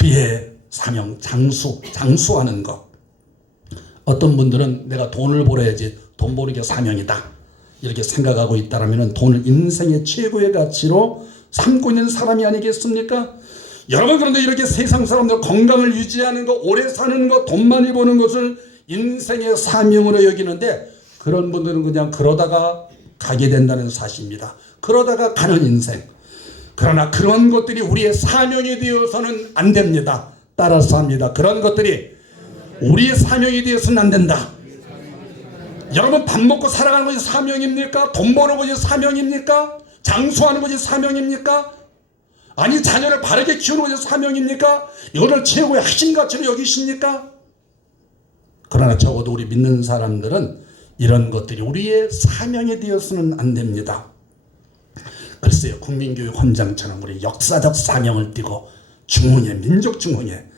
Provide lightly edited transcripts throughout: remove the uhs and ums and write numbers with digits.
그의 사명, 장수하는 것. 어떤 분들은 내가 돈을 벌어야지, 돈 버는 게 사명이다, 이렇게 생각하고 있다면 돈을 인생의 최고의 가치로 삼고 있는 사람이 아니겠습니까? 여러분, 그런데 이렇게 세상 사람들 건강을 유지하는 것, 오래 사는 것, 돈 많이 버는 것을 인생의 사명으로 여기는데, 그런 분들은 그냥 그러다가 가게 된다는 사실입니다. 그러다가 가는 인생. 그러나 그런 것들이 우리의 사명이 되어서는 안 됩니다. 따라서 합니다. 그런 것들이 우리의 사명이 되어서는 안 된다. 여러분, 밥 먹고 살아가는 것이 사명입니까? 돈 버는 것이 사명입니까? 장수하는 것이 사명입니까? 아니, 자녀를 바르게 키우는 것이 사명입니까? 이거를 최고의 핵심가치로 여기십니까? 그러나 적어도 우리 믿는 사람들은 이런 것들이 우리의 사명이 되어서는 안 됩니다. 글쎄요, 국민교육 헌장처럼 우리 역사적 사명을 띠고 중흥회, 민족 중흥회,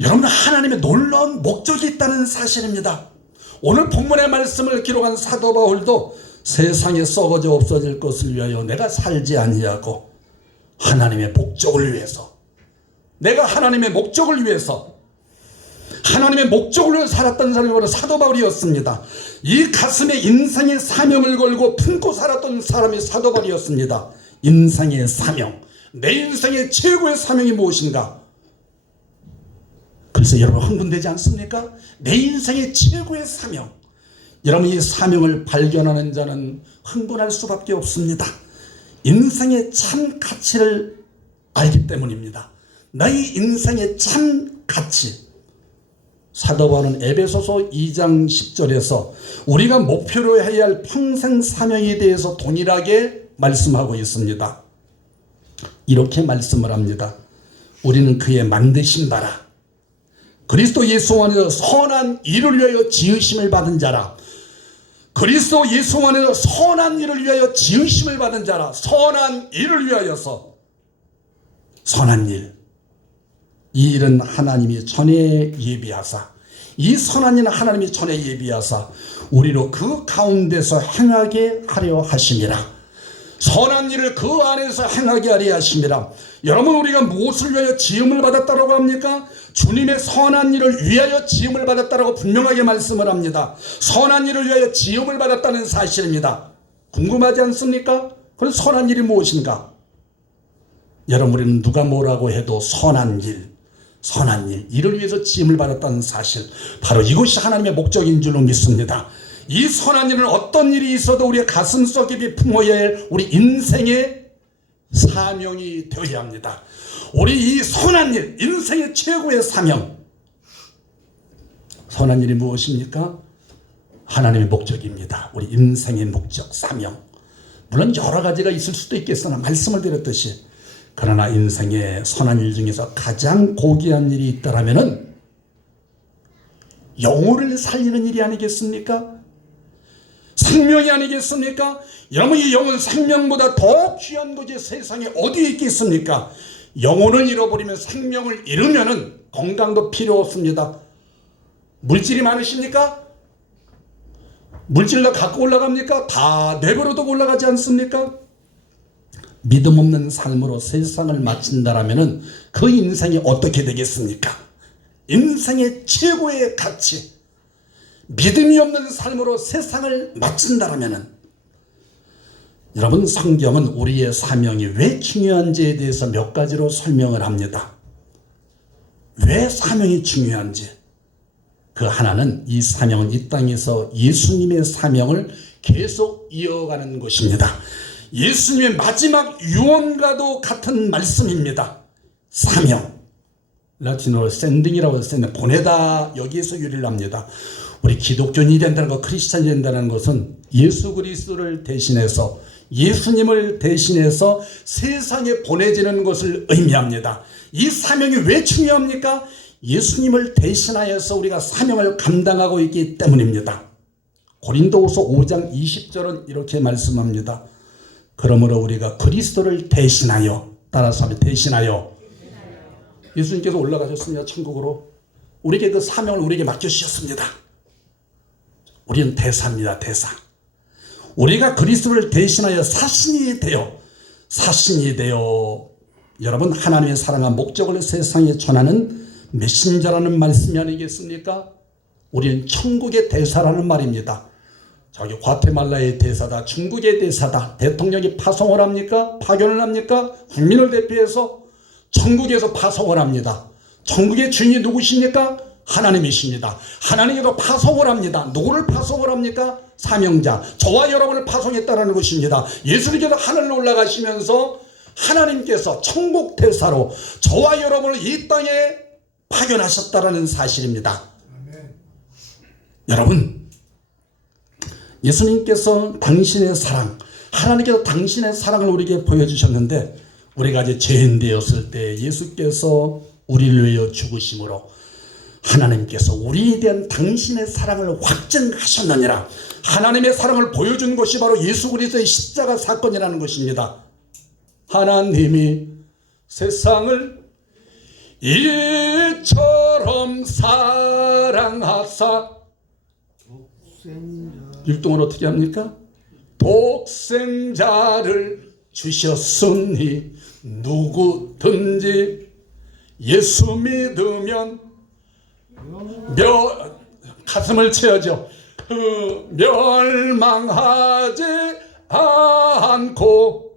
여러분, 하나님의 놀라운 목적이 있다는 사실입니다. 오늘 본문의 말씀을 기록한 사도 바울도 세상에 썩어져 없어질 것을 위하여 내가 살지 아니하고 하나님의 목적을 위해서, 내가 하나님의 목적을 위해서 살았던 사람이 바로 사도 바울이었습니다. 이 가슴에 인생의 사명을 걸고 품고 살았던 사람이 사도 바울이었습니다. 인생의 사명, 내 인생의 최고의 사명이 무엇인가? 그래서 여러분, 흥분되지 않습니까? 내 인생의 최고의 사명. 여러분, 이 사명을 발견하는 자는 흥분할 수밖에 없습니다. 인생의 참 가치를 알기 때문입니다. 나의 인생의 참 가치. 사도 바울은 에베소서 2장 10절에서 우리가 목표로 해야 할 평생 사명에 대해서 동일하게 말씀하고 있습니다. 이렇게 말씀을 합니다. 우리는 그의 만드신 바라, 그리스도 예수 안에서 선한 일을 위하여 지으심을 받은 자라. 그리스도 예수 안에서 선한 일을 위하여 지으심을 받은 자라. 선한 일을 위하여서. 선한 일, 이 일은 하나님이 전에 예비하사, 이 선한 일은 하나님이 전에 예비하사 우리로 그 가운데서 행하게 하려 하심이라. 선한 일을 그 안에서 행하게 하려 하심이라. 여러분, 우리가 무엇을 위하여 지음을 받았다고 합니까? 주님의 선한 일을 위하여 지음을 받았다고 분명하게 말씀을 합니다. 선한 일을 위하여 지음을 받았다는 사실입니다. 궁금하지 않습니까? 그럼 선한 일이 무엇인가? 여러분, 우리는 누가 뭐라고 해도 선한 일, 이를 위해서 지음을 받았다는 사실, 바로 이것이 하나님의 목적인 줄로 믿습니다. 이 선한 일은 어떤 일이 있어도 우리의 가슴속 깊이 품어야 할 우리 인생의 사명이 되어야 합니다. 우리 이 선한 일, 인생의 최고의 사명. 선한 일이 무엇입니까? 하나님의 목적입니다. 우리 인생의 목적, 사명. 물론 여러 가지가 있을 수도 있겠으나 말씀을 드렸듯이, 그러나 인생의 선한 일 중에서 가장 고귀한 일이 있다라면은 영혼을 살리는 일이 아니겠습니까? 생명이 아니겠습니까? 여러분, 이 영혼, 생명보다 더 귀한 것이 세상에 어디에 있겠습니까? 영혼을 잃어버리면, 생명을 잃으면은 건강도 필요 없습니다. 물질이 많으십니까? 물질로 갖고 올라갑니까? 다 내버려도 올라가지 않습니까? 믿음 없는 삶으로 세상을 마친다라면은 그 인생이 어떻게 되겠습니까? 인생의 최고의 가치, 믿음이 없는 삶으로 세상을 마친다라면은, 여러분, 성경은 우리의 사명이 왜 중요한지에 대해서 몇 가지로 설명을 합니다. 왜 사명이 중요한지. 그 하나는, 이 사명은 이 땅에서 예수님의 사명을 계속 이어가는 것입니다. 예수님의 마지막 유언과도 같은 말씀입니다. 사명, 라틴어로 샌딩이라고 했는데 보내다, 여기에서 유래를 합니다. 우리 기독교인이 된다는 것, 크리스찬이 된다는 것은 예수 그리스도를 대신해서, 예수님을 대신해서 세상에 보내지는 것을 의미합니다. 이 사명이 왜 중요합니까? 예수님을 대신하여서 우리가 사명을 감당하고 있기 때문입니다. 고린도후서 5장 20절은 이렇게 말씀합니다. 그러므로 우리가 그리스도를 대신하여, 따라서 하면 대신하여, 예수님께서 올라가셨습니다. 천국으로. 우리에게 그 사명을 우리에게 맡겨주셨습니다. 우리는 대사입니다. 대사. 우리가 그리스도를 대신하여 사신이 되어 여러분, 하나님의 사랑과 목적을 세상에 전하는 메신저라는 말씀이 아니겠습니까? 우리는 천국의 대사라는 말입니다. 저기 과테말라의 대사다, 중국의 대사다, 대통령이 파송을 합니까? 파견을 합니까? 국민을 대표해서 천국에서 파송을 합니다. 천국의 주인이 누구십니까? 하나님이십니다. 하나님께서 파송을 합니다. 누구를 파송을 합니까? 사명자, 저와 여러분을 파송했다는 것입니다. 예수님께서 하늘로 올라가시면서 하나님께서 천국 대사로 저와 여러분을 이 땅에 파견하셨다는 사실입니다. 아멘. 여러분, 예수님께서 당신의 사랑, 하나님께서 당신의 사랑을 우리에게 보여주셨는데, 우리가 이제 죄인 되었을 때 예수께서 우리를 위하여 죽으심으로 하나님께서 우리에 대한 당신의 사랑을 확증하셨느니라. 하나님의 사랑을 보여준 것이 바로 예수 그리스도의 십자가 사건이라는 것입니다. 하나님이 세상을 이처럼 사랑하사, 율동을 어떻게 합니까? 독생자를 주셨으니 누구든지 예수 믿으면 가슴을 채워줘. 멸망하지 않고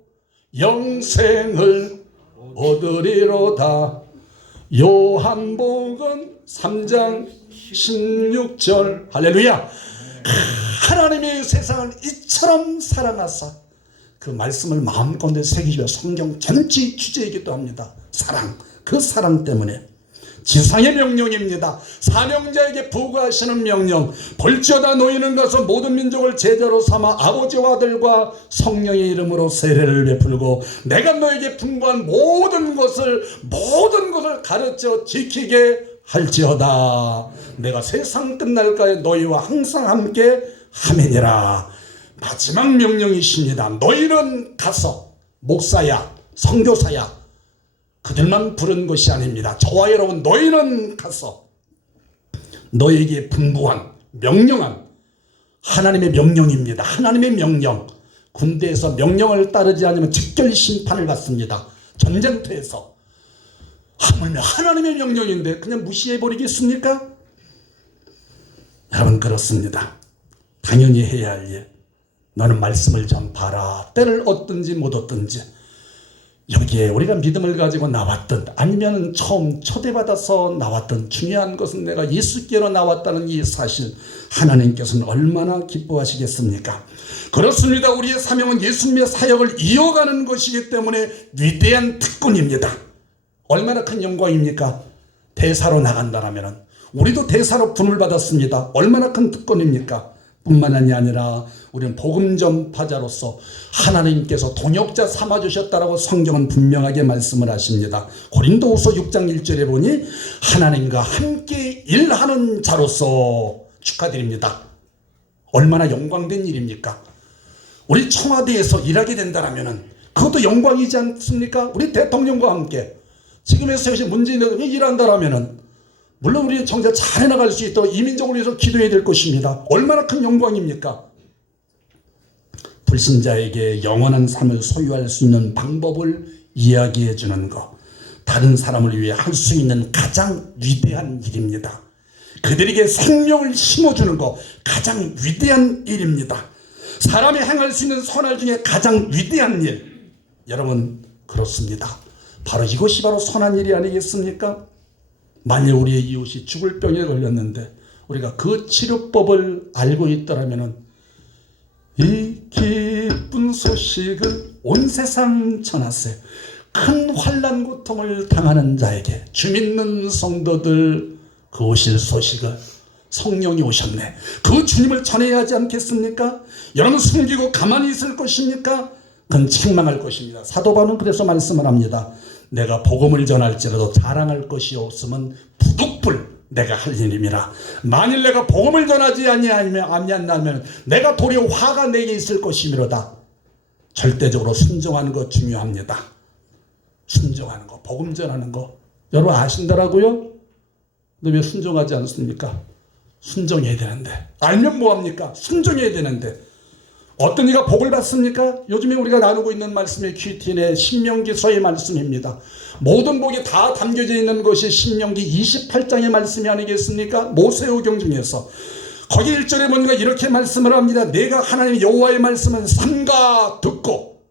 영생을 얻으리로다. 요한복음 3장 16절. 할렐루야. 하나님이 세상을 이처럼 사랑하사, 그 말씀을 마음가운데 새기며 성경 전체 주제이기도 합니다. 사랑, 그 사랑 때문에 지상의 명령입니다. 사명자에게 부과하시는 명령. 볼지어다 너희는 가서 모든 민족을 제자로 삼아 아버지와 아들과 성령의 이름으로 세례를 베풀고 내가 너에게 분부한 모든 것을 가르쳐 지키게 할지어다. 내가 세상 끝날까지 너희와 항상 함께 하매니라. 마지막 명령이십니다. 너희는 가서, 목사야, 선교사야, 그들만 부른 것이 아닙니다. 저와 여러분, 너희는 가서 너에게 분부한, 명령한 하나님의 명령입니다. 하나님의 명령. 군대에서 명령을 따르지 않으면 즉결 심판을 받습니다. 전쟁터에서. 하물며 하나님의 명령인데 그냥 무시해버리겠습니까? 여러분, 그렇습니다. 당연히 해야 할 일. 너는 말씀을 전파하라. 때를 얻든지 못 얻든지. 여기에 우리가 믿음을 가지고 나왔든 아니면 처음 초대받아서 나왔든, 중요한 것은 내가 예수께로 나왔다는 이 사실, 하나님께서는 얼마나 기뻐하시겠습니까? 그렇습니다. 우리의 사명은 예수님의 사역을 이어가는 것이기 때문에 위대한 특권입니다. 얼마나 큰 영광입니까? 대사로 나간다면 우리도 대사로 분을 받았습니다. 얼마나 큰 특권입니까? 뿐만이 아니라 우리는 복음 전파자로서 하나님께서 동역자 삼아주셨다라고 성경은 분명하게 말씀을 하십니다. 고린도후서 6장 1절에 보니 하나님과 함께 일하는 자로서 축하드립니다. 얼마나 영광된 일입니까? 우리 청와대에서 일하게 된다면 그것도 영광이지 않습니까? 우리 대통령과 함께 지금에서 문재인 대통령이 일한다면 물론 우리는 정작 잘 해나갈 수 있도록 이민족을 위해서 기도해야 될 것입니다. 얼마나 큰 영광입니까? 불신자에게 영원한 삶을 소유할 수 있는 방법을 이야기해 주는 것, 다른 사람을 위해 할 수 있는 가장 위대한 일입니다. 그들에게 생명을 심어주는 것, 가장 위대한 일입니다. 사람이 행할 수 있는 선할 중에 가장 위대한 일. 여러분, 그렇습니다. 바로 이것이 바로 선한 일이 아니겠습니까? 만일 우리의 이웃이 죽을 병에 걸렸는데 우리가 그 치료법을 알고 있더라면 이 기쁜 소식을 온 세상 전하세. 큰 환난 고통을 당하는 자에게, 주 믿는 성도들 그 오실 소식을, 성령이 오셨네, 그 주님을 전해야 하지 않겠습니까? 여러분, 숨기고 가만히 있을 것입니까? 그건 책망할 것입니다. 사도 바울은 그래서 말씀을 합니다. 내가 복음을 전할지라도 자랑할 것이 없으면 부득불 내가 할 일임이라. 만일 내가 복음을 전하지 아니하면 내가 도리어 화가 내게 있을 것이미로다. 절대적으로 순종하는 것 중요합니다. 순종하는 거, 복음 전하는 거 여러분 아신다라고요? 근데 왜 순종하지 않습니까? 순종해야 되는데. 알면 뭐합니까? 순종해야 되는데. 어떤 이가 복을 받습니까? 요즘에 우리가 나누고 있는 말씀이 QTN의 신명기서의 말씀입니다. 모든 복이 다 담겨져 있는 것이 신명기 28장의 말씀이 아니겠습니까? 모세오경 중에서 거기 1절에 보니까 이렇게 말씀을 합니다. 내가 하나님 여호와의 말씀은 삼가 듣고,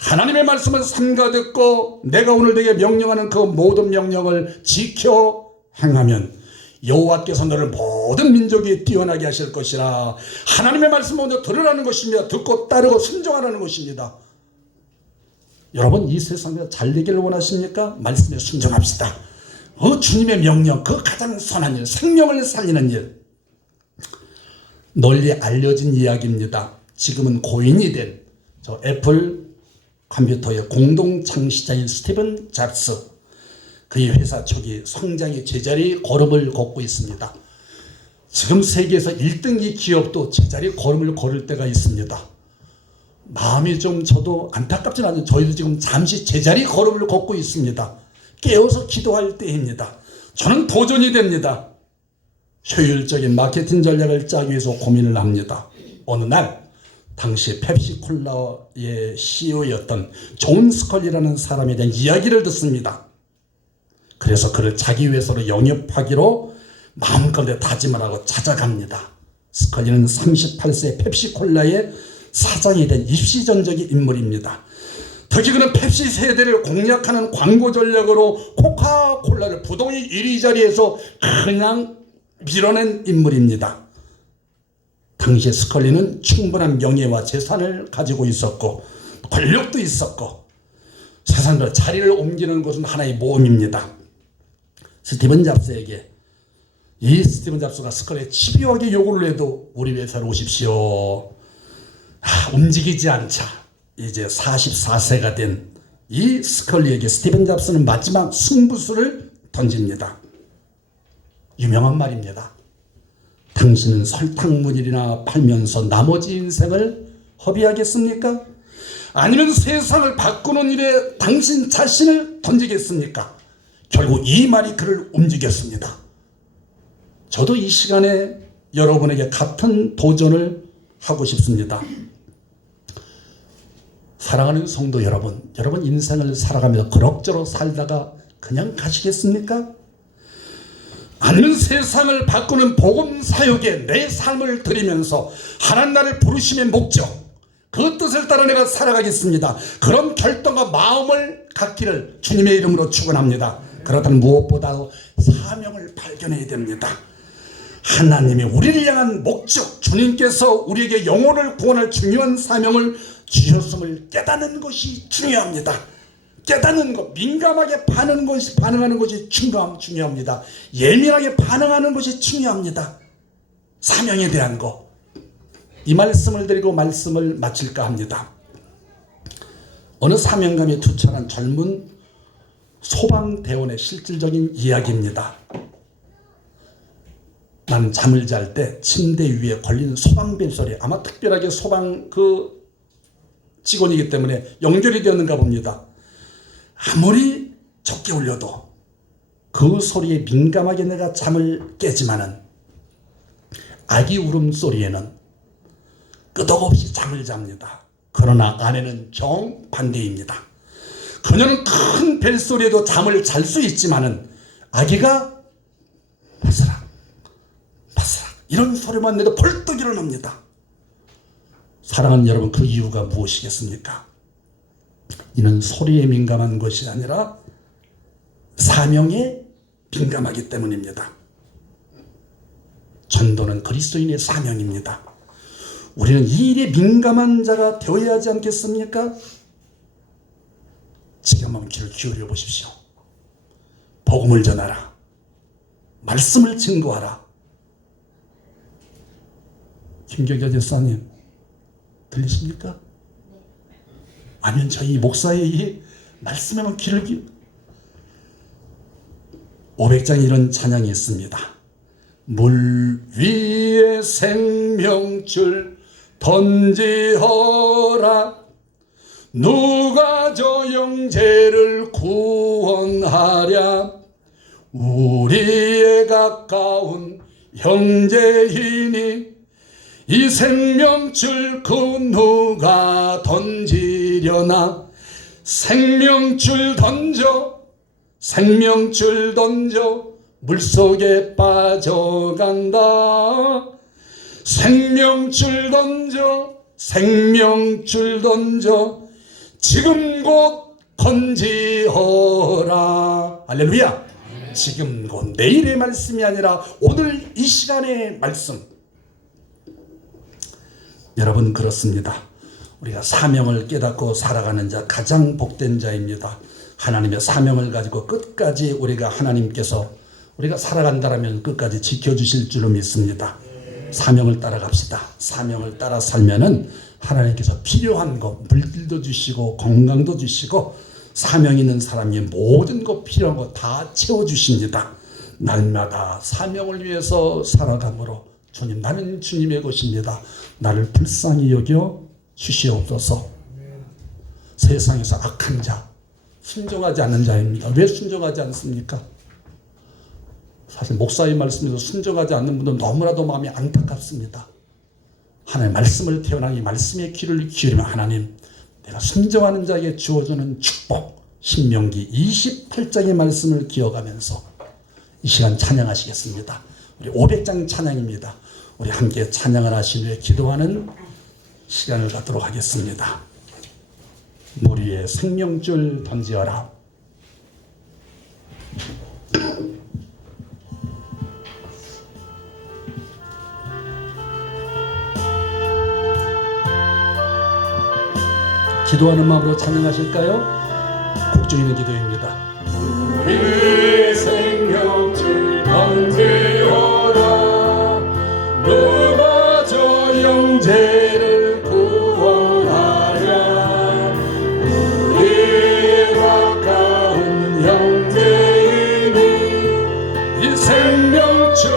하나님의 말씀은 삼가 듣고 내가 오늘 내게 명령하는 그 모든 명령을 지켜 행하면 여호와께서 너를 모든 민족이 뛰어나게 하실 것이라. 하나님의 말씀 먼저 들으라는 것입니다. 듣고 따르고 순종하라는 것입니다. 여러분, 이 세상에 잘 되기를 원하십니까? 말씀에 순종합시다. 주님의 명령, 그 가장 선한 일, 생명을 살리는 일, 널리 알려진 이야기입니다. 지금은 고인이 된 저 애플 컴퓨터의 공동 창시자인 스티븐 잡스, 그의 회사 초기 성장의 제자리 걸음을 걷고 있습니다. 지금 세계에서 1등기 기업도 제자리 걸음을 걸을 때가 있습니다. 마음이 좀 저도 안타깝진 않아요. 저희도 지금 잠시 제자리 걸음을 걷고 있습니다. 깨어서 기도할 때입니다. 저는 도전이 됩니다. 효율적인 마케팅 전략을 짜기 위해서 고민을 합니다. 어느 날 당시 펩시콜라의 CEO였던 존 스컬리라는 사람에 대한 이야기를 듣습니다. 그래서 그를 자기 회사로 영입하기로 마음껏 다짐을 하고 찾아갑니다. 스컬리는 38세 펩시콜라의 사장이 된 입시전적인 인물입니다. 특히 그는 펩시 세대를 공략하는 광고 전략으로 코카콜라를 부동의 1위 자리에서 그냥 밀어낸 인물입니다. 당시에 스컬리는 충분한 명예와 재산을 가지고 있었고 권력도 있었고 세상으로 자리를 옮기는 것은 하나의 모험입니다. 스티븐 잡스에게 이 스티븐 잡스가 스컬리에 집요하게 요구를 해도 우리 회사로 오십시오. 움직이지 않자 이제 44세가 된 이 스컬리에게 스티븐 잡스는 마지막 승부수를 던집니다. 유명한 말입니다. 당신은 설탕물이나 팔면서 나머지 인생을 허비하겠습니까? 아니면 세상을 바꾸는 일에 당신 자신을 던지겠습니까? 결국 이 말이 그를 움직였습니다. 저도 이 시간에 여러분에게 같은 도전을 하고 싶습니다. 사랑하는 성도 여러분, 여러분 인생을 살아가면서 그럭저럭 살다가 그냥 가시겠습니까? 아니면 세상을 바꾸는 복음 사역에 내 삶을 드리면서 하나님 나를 부르심의 목적, 그 뜻을 따라 내가 살아가겠습니다. 그런 결정과 마음을 갖기를 주님의 이름으로 축원합니다. 그렇다면 무엇보다 사명을 발견해야 됩니다. 하나님이 우리를 향한 목적, 주님께서 우리에게 영혼을 구원할 중요한 사명을 주셨음을 깨닫는 것이 중요합니다. 깨닫는 것, 민감하게 반응하는 것이 중요합니다. 예민하게 반응하는 것이 중요합니다. 사명에 대한 것. 이 말씀을 드리고 말씀을 마칠까 합니다. 어느 사명감에 투철한 젊은 소방대원의 실질적인 이야기입니다. 나는 잠을 잘 때 침대 위에 걸린 소방벨 소리, 아마 특별하게 소방 직원이기 때문에 연결이 되었는가 봅니다. 아무리 적게 울려도 그 소리에 민감하게 내가 잠을 깨지만은 아기 울음소리에는 끄덕없이 잠을 잡니다. 그러나 아내는 정반대입니다. 그녀는 큰 벨소리에도 잠을 잘 수 있지만은 아기가 바스락 바스락 이런 소리만 내도 벌떡 일어납니다. 사랑하는 여러분, 그 이유가 무엇이겠습니까? 이는 소리에 민감한 것이 아니라 사명에 민감하기 때문입니다. 전도는 그리스도인의 사명입니다. 우리는 이 일에 민감한 자가 되어야 하지 않겠습니까? 지금 한번 귀를 기울여 보십시오. 복음을 전하라. 말씀을 증거하라. 김경자 집사님, 들리십니까? 아니면 저희 목사의 이 말씀에만 귀를 기울여. 500장에 이런 찬양이 있습니다. 물 위에 생명줄 던지어라. 누가 저 형제를 구원하랴. 우리의 가까운 형제이니 이 생명줄 그 누가 던지려나. 생명줄 던져, 생명줄 던져, 물속에 빠져간다. 생명줄 던져, 생명줄 던져, 지금 곧 건지어라. 할렐루야. 지금 곧, 내일의 말씀이 아니라 오늘 이 시간의 말씀. 여러분, 그렇습니다. 우리가 사명을 깨닫고 살아가는 자 가장 복된 자입니다. 하나님의 사명을 가지고 끝까지 우리가 하나님께서 우리가 살아간다라면 끝까지 지켜주실 줄로 믿습니다. 사명을 따라갑시다. 사명을 따라 살면은 하나님께서 필요한 것, 물질도 주시고 건강도 주시고 사명 있는 사람이 모든 것 필요한 것 다 채워주십니다. 날마다 사명을 위해서 살아감으로 주님, 나는 주님의 것입니다. 나를 불쌍히 여겨 주시옵소서. 세상에서 악한 자, 순종하지 않는 자입니다. 왜 순종하지 않습니까? 사실 목사의 말씀에서 순종하지 않는 분들은 너무나도 마음이 안타깝습니다. 하나님의 말씀을 태어난 이 말씀의 귀를 기울이면 하나님, 내가 순종하는 자에게 주어주는 축복, 신명기 28장의 말씀을 기억하면서 이 시간 찬양하시겠습니다. 우리 500장 찬양입니다. 우리 함께 찬양을 하신 후에 기도하는 시간을 갖도록 하겠습니다. 물 위에 생명줄 던지어라. 기도하는 마음으로 찬양하실까요? 곡 중에는 기도입니다. 물 위에 생명줄 던지어라. 누가 저 형제를 구원하랴. 우리 가까운 형제이니 이 생명줄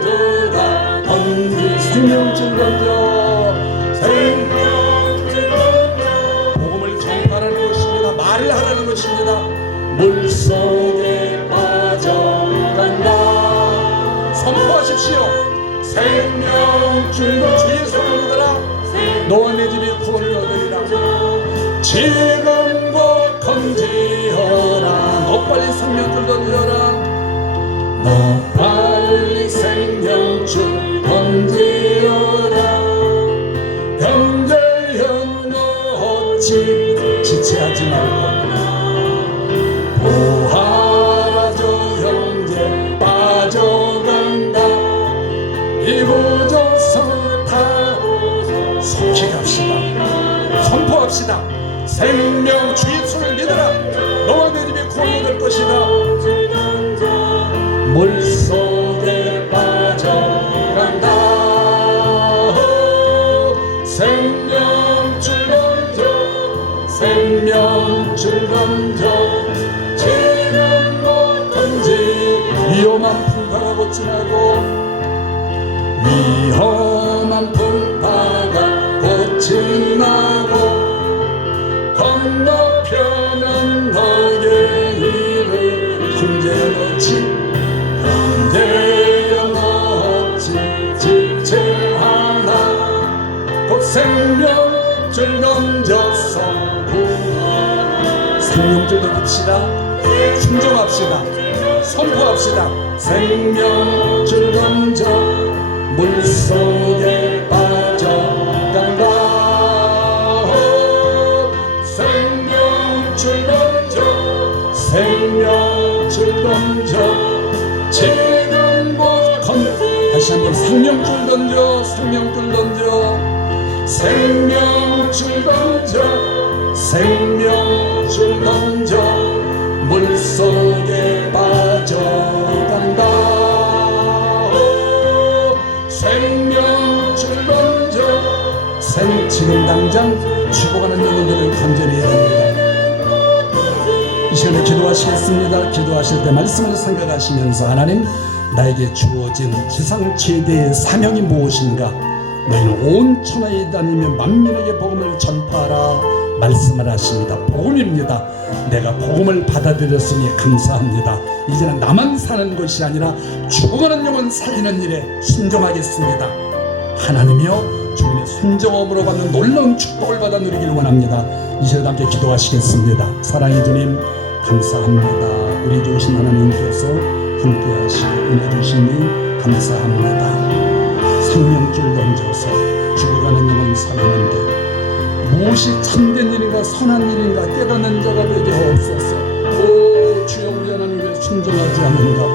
누가 던지. 생명줄 던져, 생명줄 던져. 복음을 전하라는 것입니다. 말을 하라는 것입니다. 물속에 빠져간다. 선포하십시오. 생명줄로 주의 손을 믿어라. 너와 내 집이 구원을 얻으리라. 지금 곧 건지어라. 너 빨리 생명줄 던져라. 너 빨리 생명줄 던지어라. 형제 형 너 어찌 지체하지 말고 보아라. 저 형제 빠져간다. 이구조선 다 속히 갑시다. 선포합시다. 생명 주의 손을 믿어라. 너와 내 집이 구원이 될 것이다. 물속에 빠져간다. 생명줄 던져, 생명줄 던져. 지금 못 던지. 위험한 풍파가 고침하고 위험한 풍파가 고침나고 건너편은 너의 일을 형제너지. 형제여 너 어찌 지체하나. 곧 생명줄 던져서 구원. 생명줄 던집시다. 순종합시다. 선포합시다. 생명줄 던져. 물속에 빠져간다. 생명줄 던져, 생명줄 던져. 지금 곧 건져. 다시 한번 생명줄 던져, 생명줄 던져. 생명줄 던져, 생명줄 던져. 물속에 빠져간다. 생명줄 던져. 지금 당장 죽어가는 영혼들을 건져내야 됩니다. 이 시간에 기도하시겠습니다. 기도하실 때 말씀을 생각하시면서 하나님, 나에게 주어진 지상 최대의 사명이 무엇인가. 너희는 온 천하에 다니며 만민에게 복음을 전파하라 말씀을 하십니다. 복음입니다. 내가 복음을 받아들였으니 감사합니다. 이제는 나만 사는 것이 아니라 죽어가는 영혼 살리는 일에 순종하겠습니다. 하나님이여 주님의 순종함으로 받는 놀라운 축복을 받아 누리기를 원합니다. 이 시간 함께 기도하시겠습니다. 사랑의 주님 감사합니다. 우리 좋으신 하나님께서 함께 하시고 은혜 주시니 감사합니다. 생명줄 던져서 죽어가는 영혼 살리는데 무엇이 참된 일인가 선한 일인가 깨닫는 자가 되게 하옵소서. 오 주여, 우리 하나님께 순종하지 않는가.